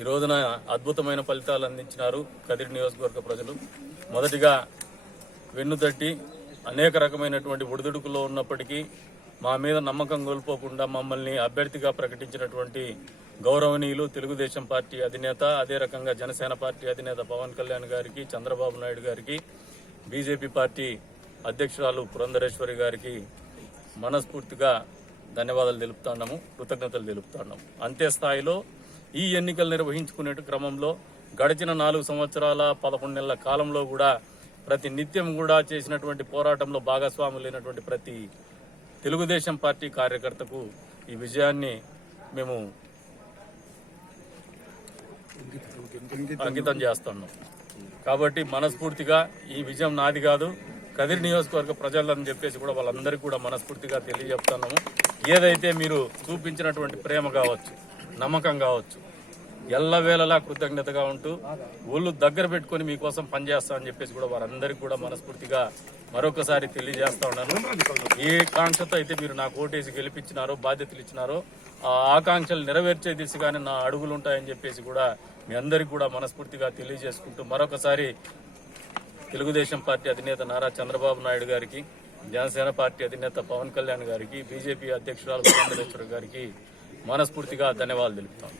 ఈ రోజున అద్భుతమైన ఫలితాలు అందించినారు కదిరి నియోజకవర్గ ప్రజలు. మొదటిగా వెన్నుతట్టి అనేక రకమైనటువంటి ఒడిదుడుకుల్లో ఉన్నప్పటికీ మా మీద నమ్మకం కోల్పోకుండా మమ్మల్ని అభ్యర్థిగా ప్రకటించినటువంటి గౌరవనీయులు తెలుగుదేశం పార్టీ అధినేత, అదే రకంగా జనసేన పార్టీ అధినేత పవన్ కళ్యాణ్ గారికి, చంద్రబాబు నాయుడు గారికి, బీజేపీ పార్టీ అధ్యక్షురాలు పురంధరేశ్వరి గారికి మనస్ఫూర్తిగా ధన్యవాదాలు తెలుపుతున్నాము, కృతజ్ఞతలు తెలుపుతున్నాము. అంతే స్థాయిలో ఈ ఎన్నికలు నిర్వహించుకునే క్రమంలో గడిచిన 4 సంవత్సరాల 11 నెలల కాలంలో కూడా ప్రతి నిత్యం కూడా చేసినటువంటి పోరాటంలో భాగస్వాములైనటువంటి ప్రతి తెలుగుదేశం పార్టీ కార్యకర్తకు ఈ విజయాన్ని మేము అంకితం చేస్తున్నాం. కాబట్టి మనస్ఫూర్తిగా ఈ విజయం నాది కాదు, కదిరి నియోజకవర్గ ప్రజలని చెప్పేసి కూడా వాళ్ళందరికీ కూడా మనస్ఫూర్తిగా తెలియజెప్తున్నాము. ఏదైతే మీరు చూపించినటువంటి ప్రేమ కావచ్చు, నమ్మకం కావచ్చు, ఎల్లవేళలా కృతజ్ఞతగా ఉంటూ ఊళ్ళు దగ్గర పెట్టుకుని మీకోసం పనిచేస్తామని చెప్పేసి కూడా వారందరికీ కూడా మనస్ఫూర్తిగా మరొకసారి తెలియజేస్తా ఉన్నాను. ఏ కాంక్షతో అయితే మీరు నాకు ఓటేసి గెలిపించినారో, బాధ్యతలు ఇచ్చినారో ఆ ఆకాంక్షలు నెరవేర్చే దిశగానే నా అడుగులు ఉంటాయని చెప్పేసి కూడా మీ అందరికీ కూడా మనస్ఫూర్తిగా తెలియజేసుకుంటూ మరొకసారి తెలుగుదేశం పార్టీ అధినేత నారా చంద్రబాబు నాయుడు గారికి, జనసేన పార్టీ అధినేత పవన్ కళ్యాణ్ గారికి, బీజేపీ అధ్యక్షురాలు పురంధరేశ్వరి గారికి మనస్ఫూర్తిగా ధన్యవాదాలు తెలుపుతాను.